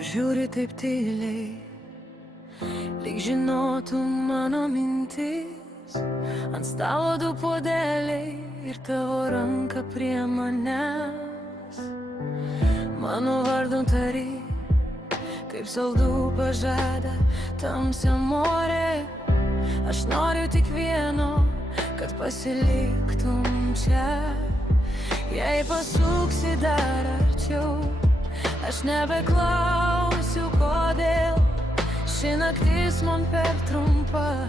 žiūri taip tyliai, lyg žinotum mano mintis. Ant stalo du puodeliai ir tavo ranka prie manęs. Mano vardu tari, kaip saldu pažada tamsia more. Aš noriu tik vieno, kad pasiliktum čia. Jei pasuksi dar arčiau, aš nebeklausiu kodėl. Ši naktis man per trumpa,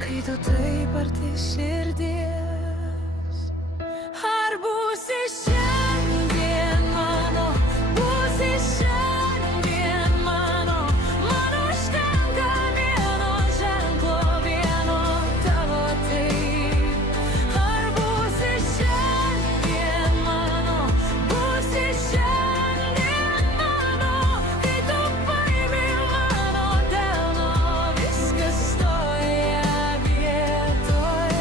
kai tu taip arti širdies. Ar būsi šiandien mano, būsi šiandien mano. Man užtenka vieno ženklo, vieno tavo taip. Ar būsi šiandien mano, būsi šiandien mano. Kai tu paimi mano delno, viskas stoja vietoj.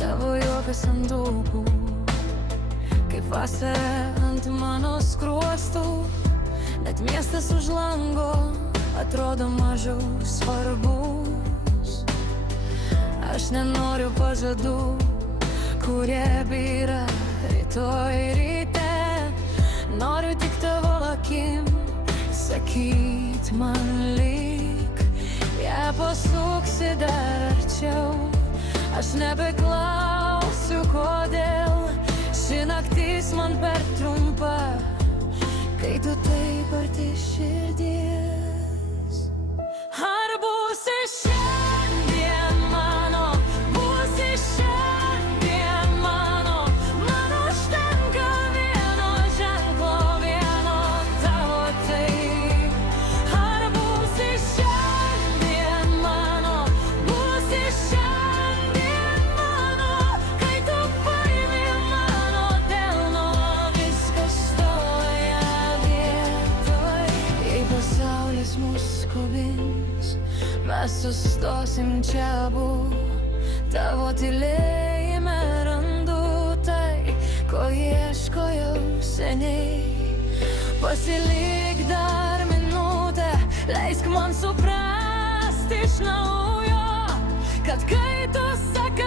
Tavo juokas ant lūpų, kaip vasara ant mano skruostų. Net miestas už lango atrodo mažiau svarbus. Aš nenoriu pažadų, kurie byra rytoj ryte. Noriu tik tavo akim sakyt man lyg. Jei pasuksi dar arčiau, aš nebeklausiu kodėl. Ši naktis man per trumpa, kai tu taip arti širdies. Ar būsi šiandien mano, būsi šiandien mano. Man užtenka vieno ženklo, vieno tavo taip. Ar būsi šiandien mano, būsi šiandien mano. Kai tu paimi mano delno, viskas stoja vietoj. Jei pasaulis mus skubins, mes sustosim čia abu. Tavo tylėjime randu tai, ko ieškojau seniai. Pasilik dar minutę, leisk man suprasti iš naujo, kad kai tu sakai